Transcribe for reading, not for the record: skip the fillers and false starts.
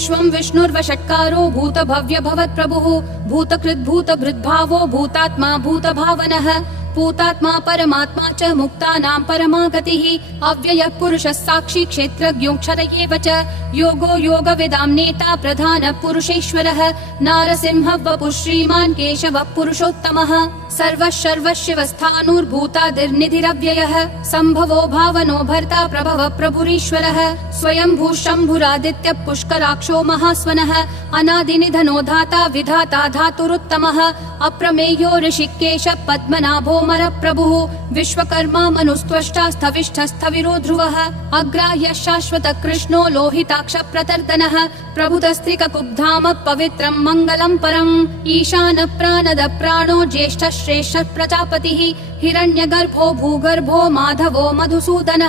विश्वं विष्णुर्वषट्कारो भूतभव्य भवत्प्रभुः भूतकृद्भूतभृद्भावो भूतात्मा भूतभावनः भूतात्मा परमात्मा च मुक्तानां परमा गतिः अव्ययः पुरुषः साक्षी क्षेत्रज्ञोऽक्षर एव च योगो योगविदां नेता प्रधानः पुरुषेश्वरः नारसिंहः वपुः श्रीमान् केशवः पुरुषोत्तमः सर्वः सर्वशिवस्थाणुर्भूतादिर्निधिरव्ययः सम्भवो भावनो भर्ता प्रभवः प्रभुरीश्वरः स्वयंभूः शम्भुरादित्यः पुष्कराक्षो महास्वनः अनादिनिधनो धाता विधाता धातुरुत्तमः अप्रमेयो ऋषिकेशः पद्मनाभो मरप्रभुः विश्वकर्मा मनुस्त्वष्टा स्थविष्ठस्थविरो ध्रुवः अग्राह्यः शाश्वतः कृष्णो लोहिताक्षः प्रतर्दनः प्रभुतस्त्रिककुब्धाम पवित्रं मङ्गलं परम् ईशानः प्राणदः प्राणो ज्येष्ठः श्रेष्ठः प्रजापतिः हिरण्यगर्भो भूगर्भो माधवो मधुसूदनः।